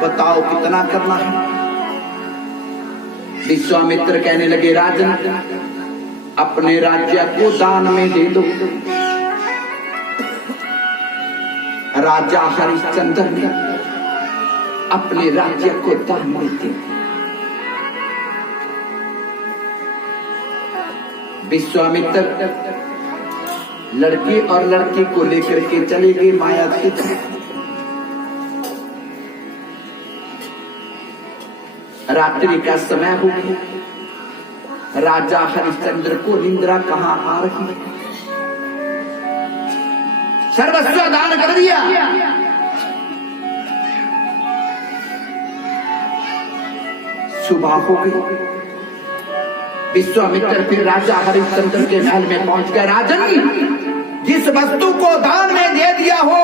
बताओ कितना करना है। विश्वामित्र कहने लगे, राजन अपने राज्य को दान में दे दो। राजा हरिश्चंद्र ने अपने राज्य को दान में दे दिया। विश्वामित्र लड़के और लड़की को लेकर के चले गए माया तीर्थ। रात्रि का समय हो गया। राजा हरिश्चंद्र को निंद्रा कहां आ रही है। सर्वस्व दान कर दिया। सुबह हो गई। विश्वामित्र फिर राजा हरिश्चंद्र के महल में पहुंच गए। राजन जिस वस्तु को दान में दे दिया हो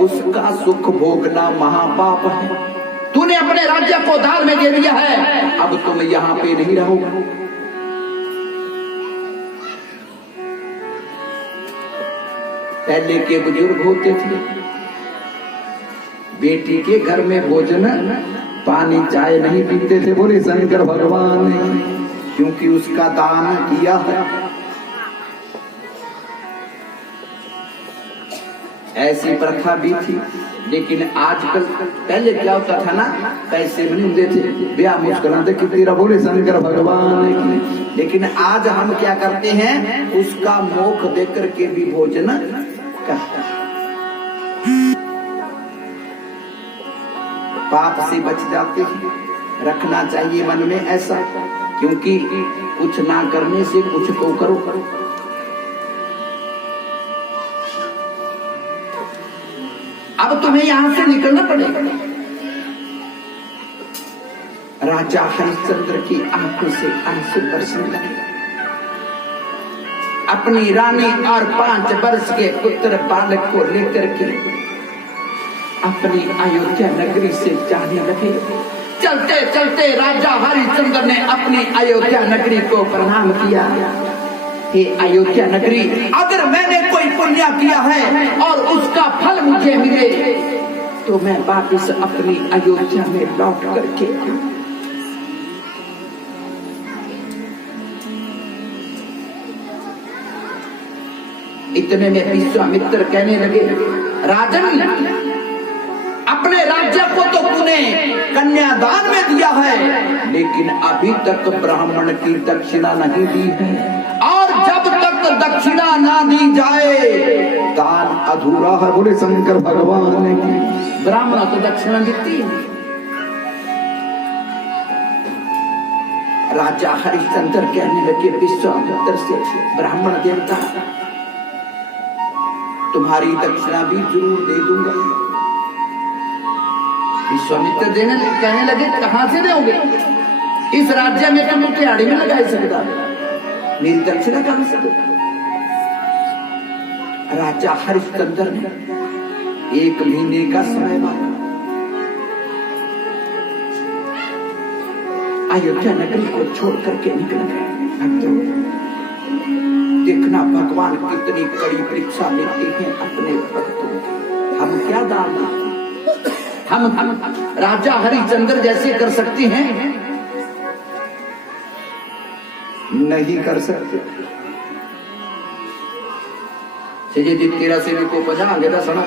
उसका सुख भोगना महापाप है। तूने अपने राज्य को दान में दे दिया है, अब तुम यहां पे नहीं रहोगे। पहले के बुजुर्ग होते थे, बेटी के घर में भोजन पानी चाय नहीं पीते थे, बोले शंकर भगवान ने, क्योंकि उसका दान किया है। ऐसी प्रथा भी थी, लेकिन आजकल पहले क्या होता था ना, पैसे मिलते थे, ब्याह मुस्कुराते कितनी बोले शंकर भगवान की। लेकिन आज हम क्या करते हैं, उसका मोख देकर के भी भोजन करते हैं। पाप से बच जाते हैं। रखना चाहिए मन में ऐसा, क्योंकि कुछ ना करने से कुछ तो करो। अब तुम्हें यहां से निकलना पड़ेगा। राजा हरिश्चंद्र की आंखों से आंसू बरसने लगे। अपनी रानी और 5 वर्ष के पुत्र बालक को लेकर के अपनी अयोध्या नगरी से जाने लगे। चलते चलते राजा हरिश्चंद्र ने अपनी अयोध्या नगरी को प्रणाम किया। हे अयोध्या नगरी, अगर मैंने कोई पुण्य किया है और उसका फल मुझे मिले तो मैं वापस अपनी अयोध्या में लौट करके इतने में विश्वामित्र कहने लगे, राजन अपने राज्य को तो तूने कन्यादान में दिया है, लेकिन अभी तक ब्राह्मण की दक्षिणा नहीं दी है, और जब तक दक्षिणा ना दी जाए दान अधूरा है, बोले शंकर भगवान की। ब्राह्मण तो दक्षिणा देती है। राजा हरिश्चंद्र कहने लगे विश्वामित्र से, ब्राह्मण देवता तुम्हारी दक्षिणा भी जरूर दे दूंगा। विश्वामित्र देने कहने लगे कहां से दोगे, इस राज्य में तुम दिहाड़ी में लगा सकता, मेरी दक्षिणा कहां से दो। राजा हरिश्चंद्र ने 1 महीने का समय मांगा। अयोध्या नगरी को छोड़ करके निकल गए। भक्तों, देखना भगवान कितनी कड़ी परीक्षा लेते हैं अपने भक्तों की। हम क्या दान देते, हम राजा हरिश्चंद्र जैसे कर सकते हैं? नहीं कर सकते। जी तेरा से को पजा आगे दा सना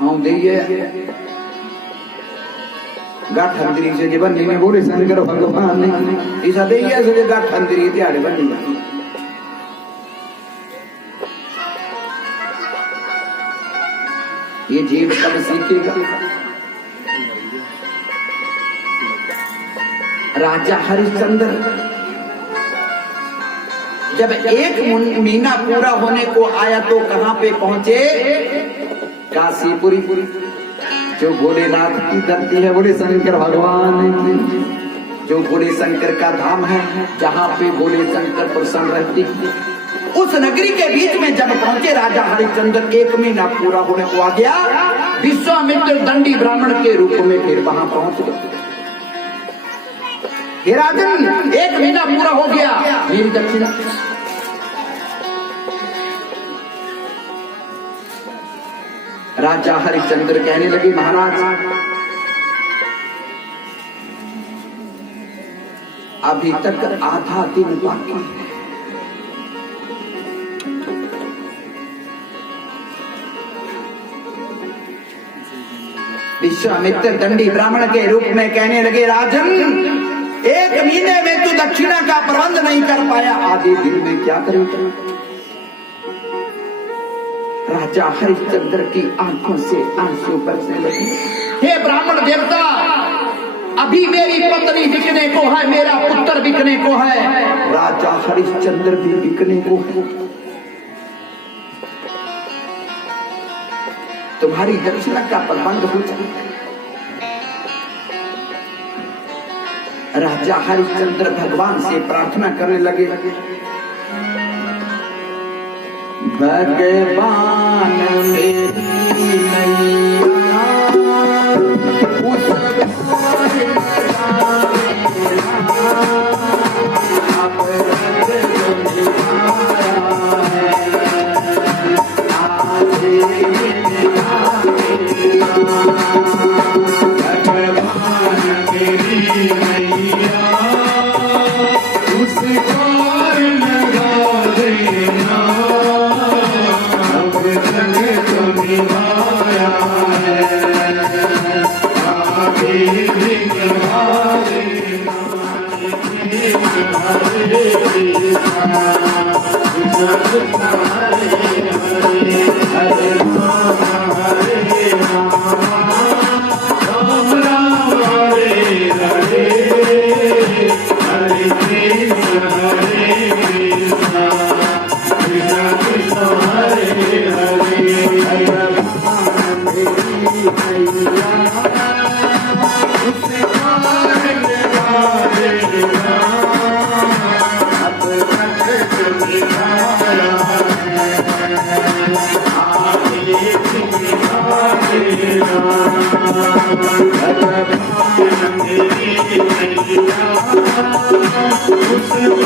हम दे गाठ अंदरी से जीवन ने बोले शंकर भगवान ने ऐसा दे से गाठ अंदरी दिहाड़े बनी। ये जीव कब सीखेगा? राजा हरिश्चंद्र जब 1 महीना पूरा होने को आया तो कहां पे पहुंचे? काशीपुरी, जो भोलेनाथ की धरती है, बोले शंकर भगवान की, जो भोले शंकर का धाम है, जहां पे भोले शंकर प्रसन्न रहती। उस नगरी के बीच में जब पहुंचे राजा हरिश्चंद्र, 1 महीना पूरा होने को आ गया। विश्वामित्र दंडी ब्राह्मण के रूप में फिर वहां पहुंच गए। हे राजन, 1 महीना पूरा हो गया, मेरी दक्षिणा। राजा हरिश्चंद्र कहने लगे महाराज, अभी तक आधा दिन बाकी है। विश्वामित्र दंडी ब्राह्मण के रूप में कहने लगे राजन, 1 महीने में तू दक्षिणा का प्रबंध नहीं कर पाया, आधे दिन में क्या करेगा? राजा हरिश्चंद्र की आंखों से आंसू बरसने लगे। हे ब्राह्मण देवता, अभी मेरी पत्नी बिकने को है, मेरा पुत्र बिकने को है, राजा हरिश्चंद्र भी बिकने को है। तुम्हारी दक्षिणा का प्रबंध हो जाए। राजा हरिश्चंद्र भगवान से प्रार्थना करने लगे, भगवान मेरी नैया उस Thank you.